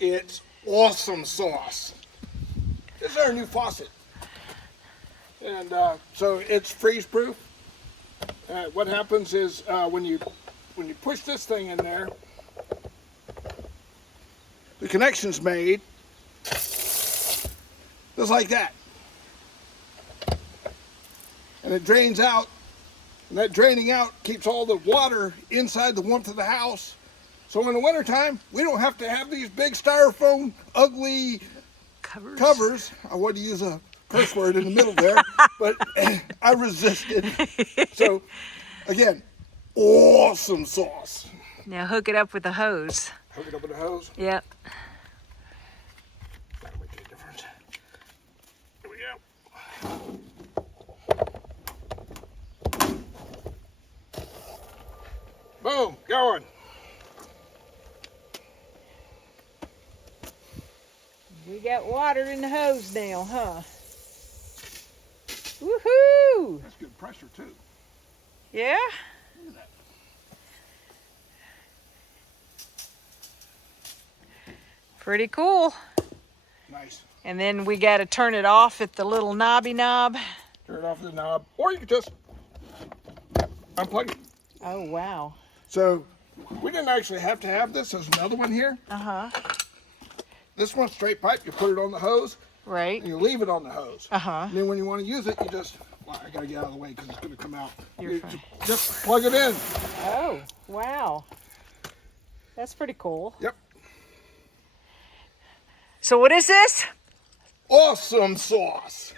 It's awesome sauce. This is our new faucet. And so it's freeze proof. What happens is when you push this thing in there, the connection's made just like that. And it drains out, and that draining out keeps all the water inside the warmth of the house. So in the wintertime, we don't have to have these big styrofoam, ugly covers. I wanted to use a curse word in the middle there, but I resisted. So again, awesome sauce. Now hook it up with the hose. Hook it up with the hose? Yep. That'll make a difference. Here we go. Boom, going. We got water in the hose now, huh? Woohoo! That's good pressure too. Yeah? Look at that. Pretty cool. Nice. And then we got to turn it off at the little knobby knob. Turn it off the knob, or you can just unplug it. Oh, wow. So we didn't actually have to have this. There's another one here. Uh-huh. This one's straight pipe. You put it on the hose, Right. and you leave it on the hose. Uh-huh. And then when you want to use it, you just, well, I gotta get out of the way because it's gonna come out. You're You fine. just plug it in. Oh, wow. That's pretty cool. Yep. So what is this? Awesome sauce.